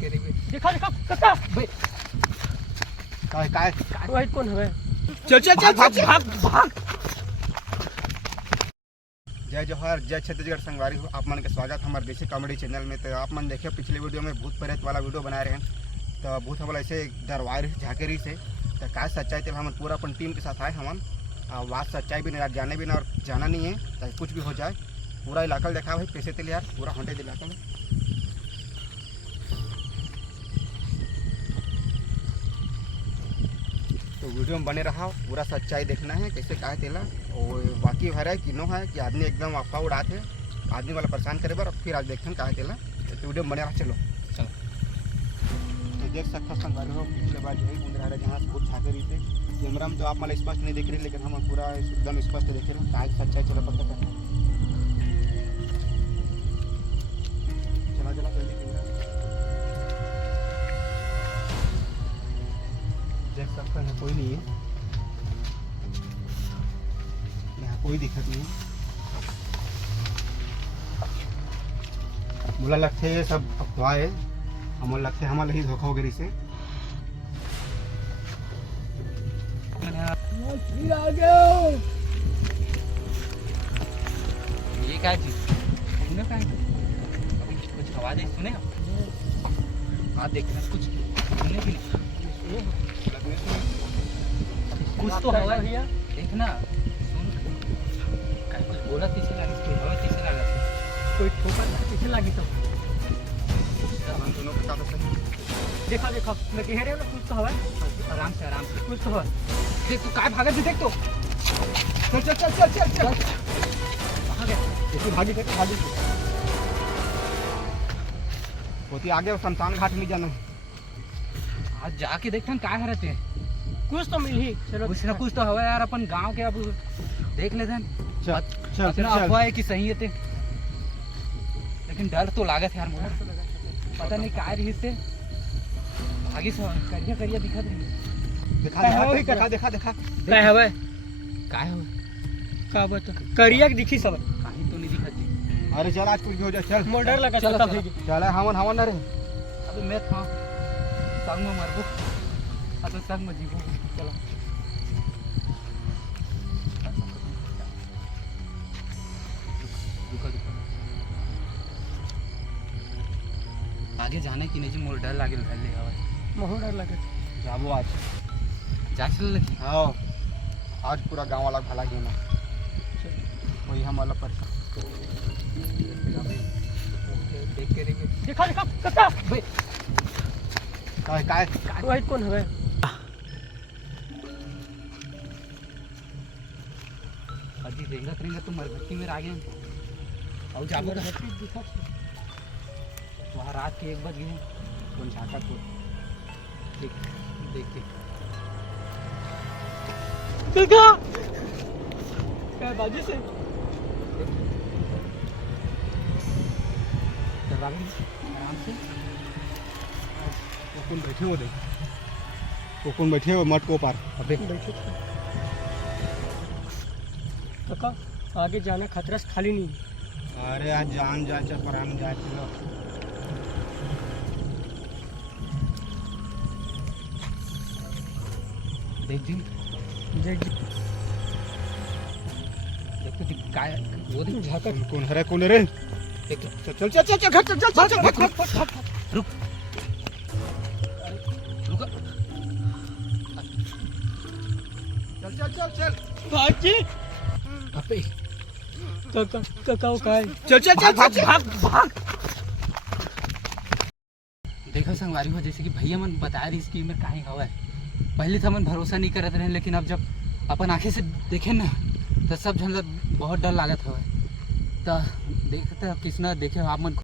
के रे देखा देखा काका बे काय काय काय कोण हवे चल चल चल भाग भाग भाग। जय जोहर जय छत्तीसगढ़ संगवारी हो। आप मन के स्वागत हमारे देसी कॉमेडी चैनल में। तो आप मन देखे पिछले वीडियो में भूत प्रेत वाला वीडियो बना रहे हैं। तो भूत वाला ऐसे डरवाए रहे झाकेरी से। तो क्या सच्चाई थे हम पूरा अपन टीम के साथ आए हम बात सच्चाई भी नहीं जाने भी ना और जाना नहीं है चाहे कुछ भी हो जाए। पूरा इलाका देखा भाई पैसे तेल यार पूरा हॉन्टेड इलाका में। तो वीडियो में बने रहा पूरा सच्चाई देखना है कैसे क्या तेला और बाकी है कि नो है कि आदमी एकदम अफवाह उड़ाते आदमी वाला परेशान करे बार फिर आज देखते हैं क्या तेला। तो वीडियो में बने रहा चलो चलो। तो देख सकते संगारी हो पिछले बार यही बूंद रहा जहाँ से बहुत छाके रही थे कैमरा में तो आप मतलब स्पष्ट नहीं देख रहे लेकिन हम पूरा एकदम स्पष्ट देख रहे हैं। आज सच्चाई चलो पता करना चला चला जल्दी कैमरा देख सकते हैं कोई नहीं है यहाँ कोई दिक्कत नहीं है। मुला लगते है सब अफवाह है हमारे लगते है हमारे ही धोखा वगैरह से। ये क्या चीज सुने क्या कुछ आवाज है सुने हाथ देखना कुछ सुनने भी नहीं कुछ तो हवा भैया देखना सुन काय कुछ बोला किसी लगा कोई हवा किसी लगा कोई ठोकर किसी लगी तो हम दोनों के साथ सही देखा देखा मैं कह रहा हूं ना कुछ तो हवा आराम से कुछ तो हवा देख तो काय भागत देख तो चल चल चल चल चल चल भाग गया भागी होती आगे शमशान घाट में जाना आज जाके देखते हैं काय रहते कुछ तो मिल ही चलो कुछ ना कुछ तो हवा यार अपन गांव के अब देख लेते हैं चल चल अपना अफवाह है कि सही है ते लेकिन डर तो लागत है यार मुझे पता नहीं काय रही से भागी से करिया करिया दिखत रही देखा देखा देखा काय हवे काय हो का बता करिया के दिखी सब कहीं तो नहीं दिखती। अरे चल आज कुछ हो जाए चल मोर डर लगा चलो, चलता चलो। भई चल हवन हवन ना रे अब मैं था संग में मरबो अब संग में जीवो चलो आगे जाने की नहीं मोर डर लागे ले हवा मोर डर लगा जाबो आज जा चल लगी हाँ आज पूरा गांव वाला भला गेना वही हम वाला पर देख के देखा देखा काका बे काय काय कोई कौन हवे अभी रेंगा तो मरघट्टी में आ गए और जाबो दिखा वहाँ रात के 1 बज गए कौन झाका को देख काका क्या बाजी से आराम से कौन बैठे हो देख कौन बैठे हो मट को पार अबे बैठो काका आगे जाना खतरा से खाली नहीं अरे आज जान जाए चल पर हम जाए चलो देख जी देख देख तो काय वो देख झाका कौन है रे कौन है रे देख चल चल चल चल चल चल चल चल चल रुक रुक चल चल चल चल भाजी अबे काका काका का है चल चल चल भाग देखो संगवारी हो जैसे कि भैया मन बता रही इसकी में काहे हवा है पहले तो मन भरोसा नहीं करते रहे लेकिन अब जब अपन आंखें से देखे ना तो सब झंझट बहुत डर लागत हवा तो देखते किसना देखे आप मन